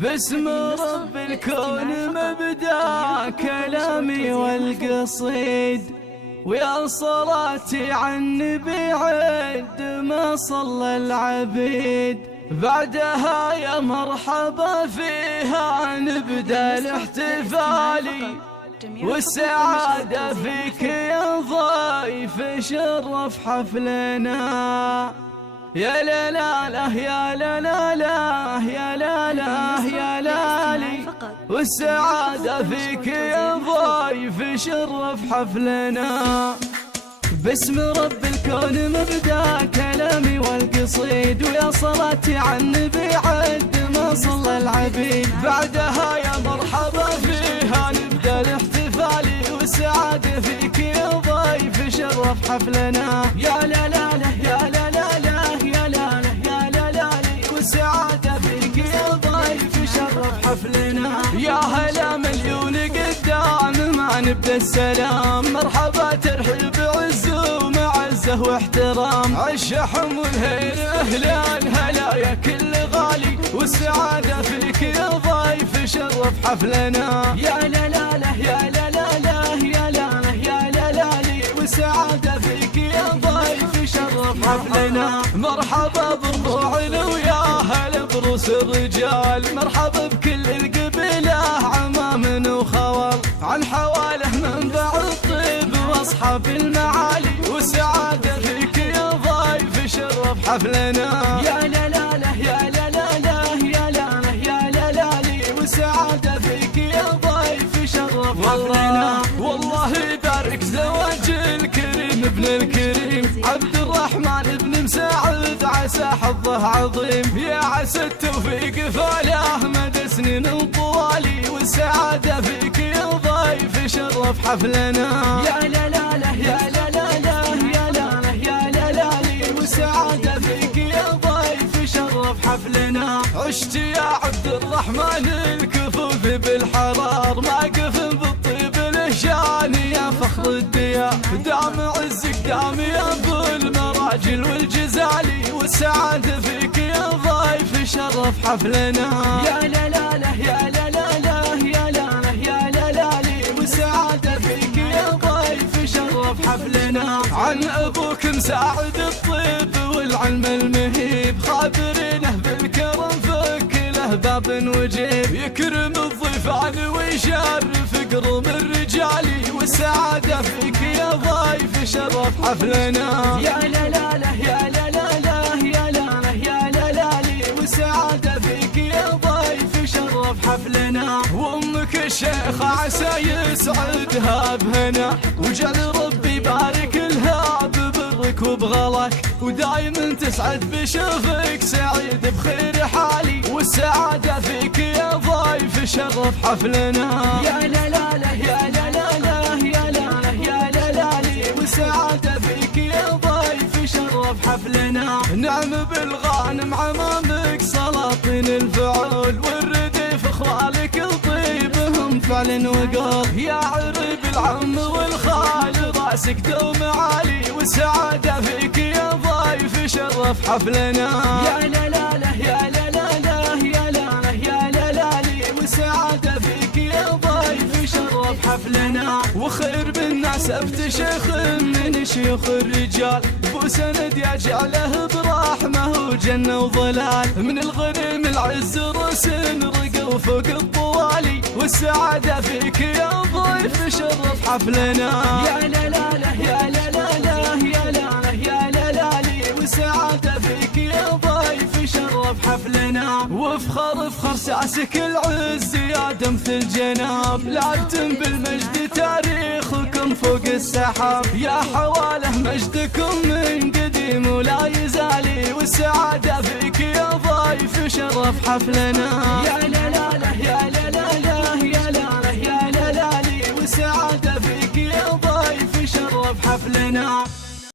باسم رب الكون مبدأ كلامي والقصيد، ويا صلاتي على النبي عد ما صلى العبيد. بعدها يا مرحبا فيها نبدأ الاحتفالي، والسعادة فيك يا ضيف شرف حفلنا. يا لا لا لا يا لا لا لا يا لا لا يا لالي، والسعادة فيك يا ضيف شرف حفلنا. باسم رب الكون مبدأ كلامي والقصيد، ويا صلاتي على النبي عد ما صلى العبيد. بعدها يا مرحبا فيها نبدأ الاحتفالي، والسعادة فيك يا ضيف شرف حفلنا. يا لا لا لا يا لا لا لا يا لا لا يا لا لا لي، والسعادة فيك يا ضيف شرف حفلنا. يا هلا مليون قدام ما نبدا السلام، مرحبا ترحيب بعزه ومعزه واحترام. عالشحم والهيل اهلا هلا يا كل غالي، والسعادة فيك يا ضيف شرف حفلنا. يا لا لا لا يا لا لا لا يا لا لا يا لا لا لي، والسعادة فيك يا ضيف شرف حفلنا. مرحبا بربوعنا ويا هلا بروس الرجال، مرحبا بكل القبيله عمام وخوال، عن حواله منبع الطيب واصحاب المعالي، والسعادة فيك يا ضيف شرف حفلنا. يا لا لا لا يا لا لا لا يا لا لا يا لا لا لي، والسعادة فيك يا ضيف شرف حفلنا. والله يبارك زواج الكريم ابن الكريم عبد الرحمن بن مساعد، عسى حظه عظيم. يا عسى التوفيق فاله مدى سنين طوالي، والسعادة فيك يا ضيف شرف حفلنا. يا لا لا لا يا لا لا لا يا لا لا يا لا لا لي، والسعادة فيك يا ضيف شرف حفلنا. عشت يا عبد الرحمن الكفوف بالحرار، واقف بالطيب الهجان يا فخر الديار. دام عزك دام يا ابو المراجل والجزالي، والسعادة فيك يا ضيف شرف حفلنا. يا لا لا لا يا لا لا لا يا لا لا يا لا لا لي، والسعادة فيك يا ضيف شرف حفلنا. عن ابوك مساعد الطيب والعلم المهيب، خابرينه بالكرم فك له باب وجيب، يكرم الضيفان ويشرف قرم الرجالي، والسعادة فيك يا ضيف شرف حفلنا. يا لا لا لا يا لا لا لا يا لا لا يا لا لا لي، والسعادة فيك يا ضيف شرف حفلنا. وامك الشيخة عسى يسعدها بهنا، وجعل ربي يبارك لها ببرك وبغلك، ودايما تسعد بشوفك سعيد بخير حالي، والسعادة فيك يا ضيف شرف حفلنا. يا لا لا لا يا لا لا لا يا لا لا يا لا لا لي، والسعادة فيك يا ضيف شرف حفلنا. نعم بالغانم عمامك سلاطين الفعول، والرديف اخوالك الطيبهم فعل وقول. يا عرب العم والخال راسك دوم عالي، والسعادة فيك يا ضيف شرف حفلنا. يا لا لا لا يا لا لا لا يا لا لا يا لا لا لي، والسعادة فيك يا ضيف شرف حفلنا. وخير بالناس افتشيخ من شيوخ الرجال، بو سند يجعله برحمه وجنة وظلال، من الغنم العز رس رقى وفوق الطوالي، والسعادة فيك يا ضيف شرف حفلنا. يا لا لا لا يا لا لا لا يا لا لا يا لا لا لي، والسعادة فيك يا ضيف شرف حفلنا. وافخر افخر ساسك العز يا دمث الجناب، لعبتم بالمجد تاريخكم فوق السحاب، يا حواله مجدكم من قديم ولا يزالي، والسعادة فيك يا ضيف شرف حفلنا. يا لا لا لا يا لا لا لا يا لا لا يا لا لا لي، والسعادة فيك يا ضيف شرف حفلنا.